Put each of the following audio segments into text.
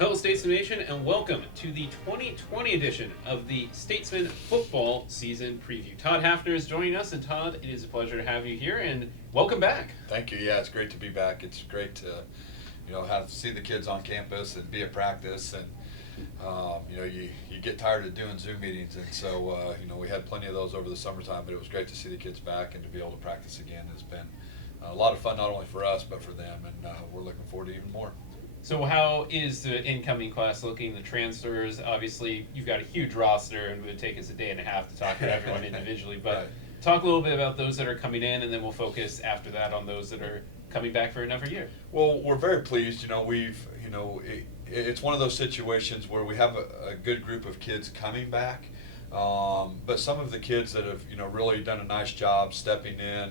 Hello, Statesmen Nation, and welcome to the 2020 edition of the Statesmen football season preview. Todd Hafner is joining us, and Todd, it is a pleasure to have you here, and welcome back. Thank you. Yeah, it's great to be back. It's great to, have see the kids on campus and be at practice, and you get tired of doing Zoom meetings, and so we had plenty of those over the summertime. But it was great to see the kids back and to be able to practice again. It's been a lot of fun, not only for us but for them, and we're looking forward to even more. So how is the incoming class looking, the transfers? Obviously, you've got a huge roster, and it would take us a day and a half to talk to everyone individually, but Right. talk a little bit about those that are coming in, and then we'll focus after that on those that are coming back for another year. Well, we're very pleased. It's one of those situations where we have a good group of kids coming back, but some of the kids that have, really done a nice job stepping in,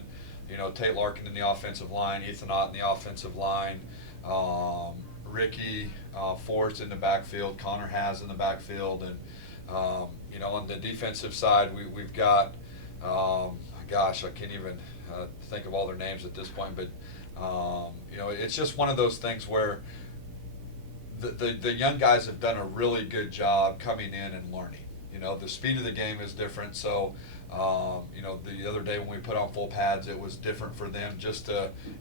Tate Larkin in the offensive line, Ethan Ott in the offensive line, Ricky Forrest in the backfield, Connor Has in the backfield, and on the defensive side, we've got, I can't even think of all their names at this point, but it's just one of those things where the young guys have done a really good job coming in and learning. The speed of the game is different, so the other day when we put on full pads, it was different for them. Just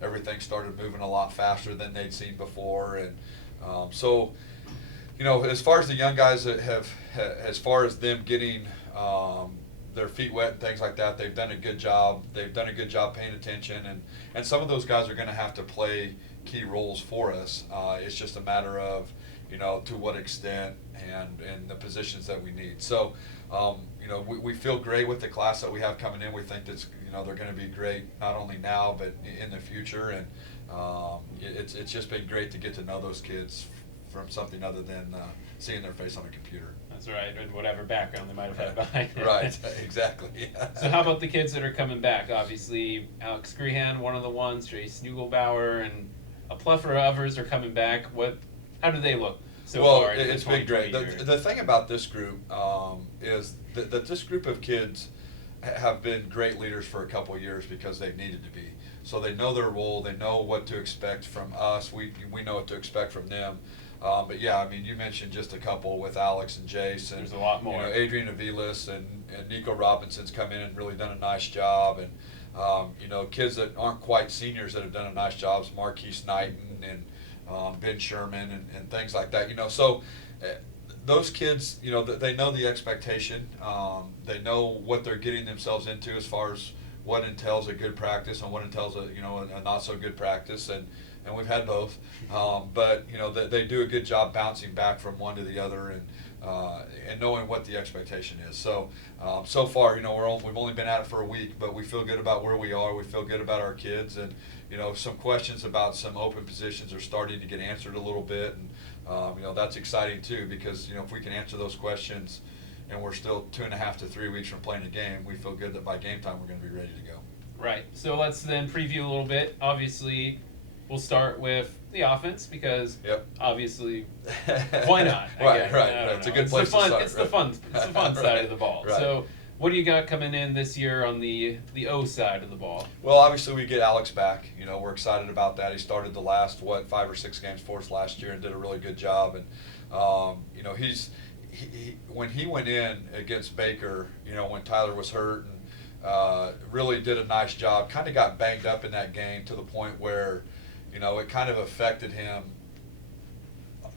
everything started moving a lot faster than they'd seen before, and as far as the young guys that have, as far as them getting their feet wet and things like that, they've done a good job. They've done a good job paying attention, and some of those guys are going to have to play key roles for us. It's just a matter of to what extent and the positions that we need. So we feel great with the class that we have coming in. We think that's they're going to be great not only now but in the future, and it's just been great to get to know those kids from something other than seeing their face on a computer. That's right, and whatever background they might have had behind it. Right, exactly. So how about the kids that are coming back? Obviously, Alex Grehan, one of the ones, Jay Snugelbauer, and a plethora of others are coming back. How do they look so far? Well, it's been great. The thing about this group is that this group of kids have been great leaders for a couple of years because they've needed to be. So they know their role. They know what to expect from us. We know what to expect from them. But yeah, you mentioned just a couple with Alex and Jace, and there's a lot more. Adrian Aviles and Nico Robinson's come in and really done a nice job, and kids that aren't quite seniors that have done a nice job, Marquise Knighton and Ben Sherman and things like that. So those kids, they know the expectation. They know what they're getting themselves into as far as what entails a good practice and what entails a not so good practice, and we've had both. But they do a good job bouncing back from one to the other and knowing what the expectation is. So so far, we've only been at it for a week, but we feel good about where we are. We feel good about our kids, and some questions about some open positions are starting to get answered a little bit, and that's exciting too, because if we can answer those questions, and we're still 2.5 to 3 weeks from playing a game, we feel good that by game time we're going to be ready to go. Right. So let's then preview a little bit. Obviously, we'll start with the offense because obviously, why not? Right. It's a good place to start. It's the fun side of the ball. Right. So what do you got coming in this year on the O side of the ball? Well, obviously we get Alex back. We're excited about that. He started the last 5 or 6 games for us last year and did a really good job. And when he went in against Baker, when Tyler was hurt, and really did a nice job. Kind of got banged up in that game to the point where it kind of affected him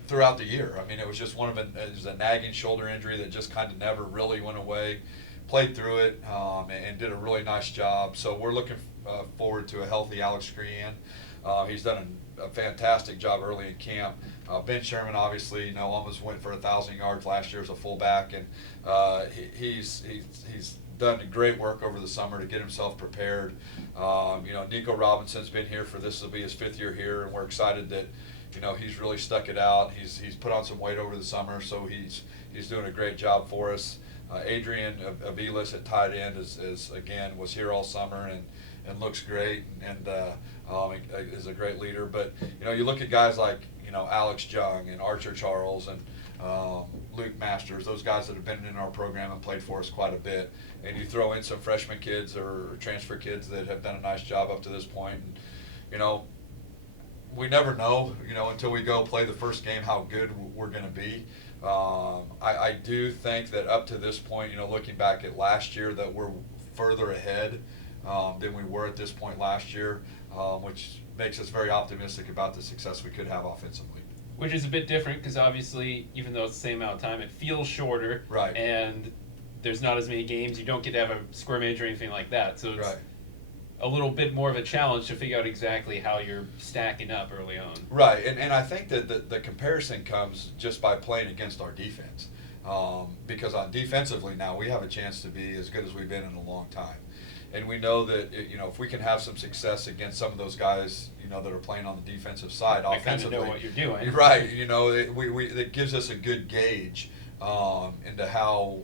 throughout the year. It was just it was a nagging shoulder injury that just kind of never really went away. Played through it and did a really nice job. So we're looking forward to a healthy Alex Grehan. He's done a fantastic job early in camp. Ben Sherman obviously almost went for 1,000 yards last year as a fullback, and he's done great work over the summer to get himself prepared. Nico Robinson's been here this will be his 5th year here, and we're excited that he's really stuck it out. He's put on some weight over the summer, so he's doing a great job for us. Adrian Aviles at tight end was here all summer and looks great and is a great leader. But you look at guys like Alex Jung and Archer Charles and Luke Masters, those guys that have been in our program and played for us quite a bit, and you throw in some freshman kids or transfer kids that have done a nice job up to this point, and we never know, until we go play the first game how good we're going to be. I do think that up to this point, looking back at last year, that we're further ahead than we were at this point last year, which makes us very optimistic about the success we could have offensively. Which is a bit different because obviously, even though it's the same amount of time, it feels shorter. Right. And there's not as many games. You don't get to have a scrimmage or anything like that. So it's Right. a little bit more of a challenge to figure out exactly how you're stacking up early on. Right, and I think that the comparison comes just by playing against our defense. Because on defensively now, we have a chance to be as good as we've been in a long time. And we know that, if we can have some success against some of those guys, that are playing on the defensive side, I offensively. kind of know what you're doing. Right, it gives us a good gauge into how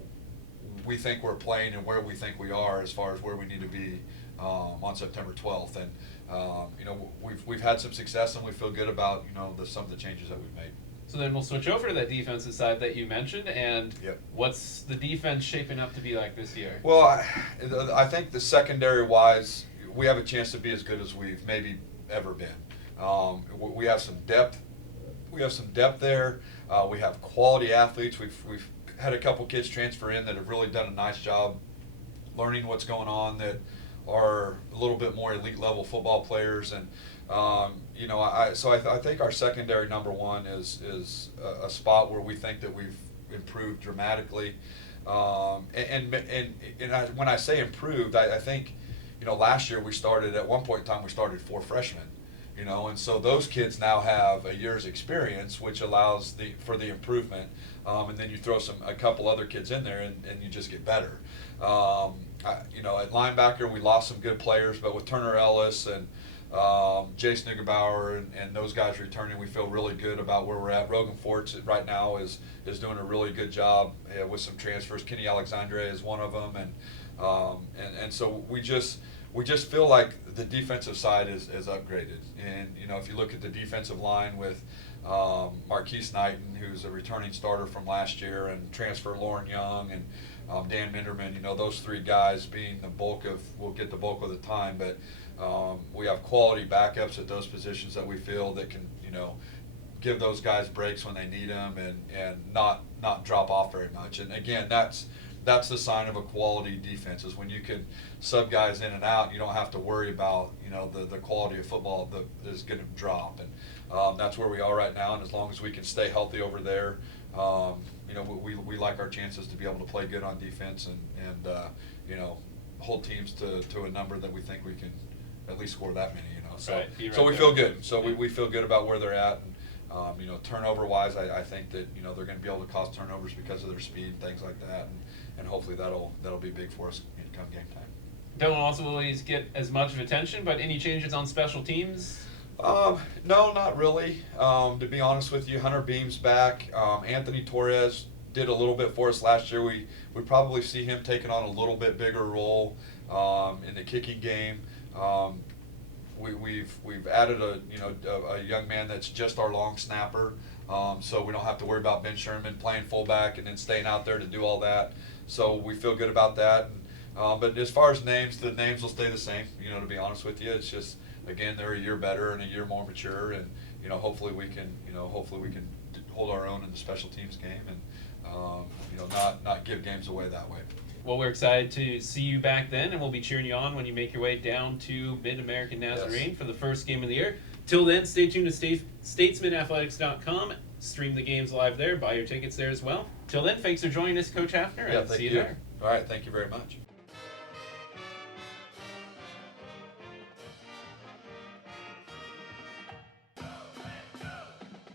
we think we're playing and where we think we are as far as where we need to be on September 12th. And, we've had some success, and we feel good about, some of the changes that we've made. So then we'll switch over to that defensive side that you mentioned, and Yep. what's the defense shaping up to be like this year? Well, I think the secondary-wise, we have a chance to be as good as we've maybe ever been. We have some depth. We have some depth there. We have quality athletes. We've had a couple kids transfer in that have really done a nice job learning what's going on, that are a little bit more elite level football players. And I think our secondary number one is a spot where we think that we've improved dramatically. When I say improved, I think, last year at one point in time we started 4 freshmen, and so those kids now have a year's experience, which allows for the improvement, and then you throw a couple other kids in there, and you just get better. At linebacker we lost some good players, but with Turner Ellis and Jace Neugebauer and those guys returning, we feel really good about where we're at. Rogan Forts right now is doing a really good job with some transfers. Kenny Alexandre is one of them, and so we just feel like the defensive side is upgraded. And if you look at the defensive line with Marquise Knighton, who's a returning starter from last year, and transfer Lauren Young and Dan Minderman, those 3 guys being will get the bulk of the time, but we have quality backups at those positions that we feel that can, give those guys breaks when they need them, and not drop off very much. And again, that's the sign of a quality defense, is when you can sub guys in and out. You don't have to worry about, the quality of football that is going to drop. And that's where we are right now. And as long as we can stay healthy over there, we like our chances to be able to play good on defense and hold teams to a number that we think we can at least score that many. So Right, so we there. feel good. So Yeah. we feel good about where they're at. And, turnover-wise, I think that, they're going to be able to cause turnovers because of their speed and things like that. And hopefully that'll be big for us come game time. Don't also always get as much of attention, but any changes on special teams? No, not really. To be honest with you, Hunter Beam's back. Anthony Torres did a little bit for us last year. We probably see him taking on a little bit bigger role in the kicking game. We've added a young man that's just our long snapper, so we don't have to worry about Ben Sherman playing fullback and then staying out there to do all that. So we feel good about that. But as far as names, the names will stay the same. To be honest with you, it's just, again, they're a year better and a year more mature, and hopefully we can hold our own in the special teams game, and not give games away that way. Well, we're excited to see you back then, and we'll be cheering you on when you make your way down to Mid-American Nazarene for the first game of the year. Till then, stay tuned to StatesmenAthletics.com. Stream the games live there. Buy your tickets there as well. Till then, thanks for joining us, Coach Hafner, and Thank see you you. there. All right, thank you very much.